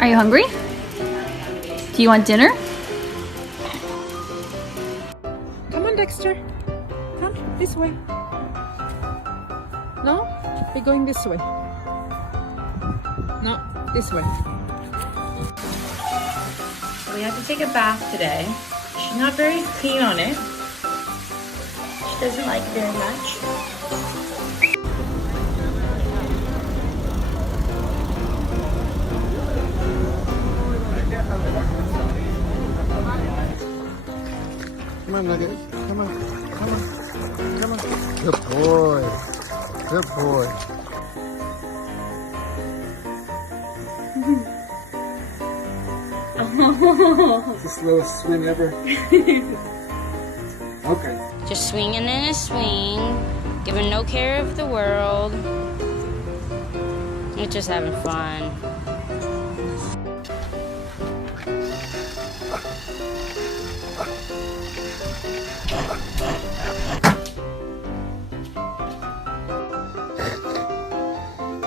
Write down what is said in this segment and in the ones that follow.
Are you hungry? Do you want dinner? Come on, Dexter. Come this way. No, we're going this way. No, this way. We have to take a bath today. She's not very keen on it. She doesn't like it very much. Come on, Nugget. Come on. Come on. Come on. Good boy. Good boy. Is this the slowest swim ever? Okay. Just swinging in a swing, giving no care of the world. We're just having fun.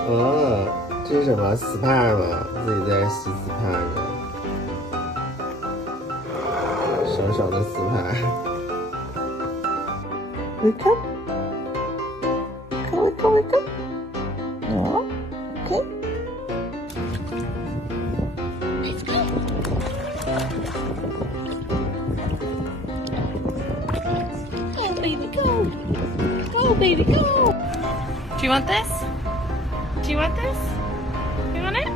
哦，这是什么 SPA 吗？自己在洗 SPA 呢，小小的 SPA。Wake up! Wake up! Wake up! No? Okay. Let's go. Go, baby, go! Go, baby, go! Do you want this? Do you want this? You want it?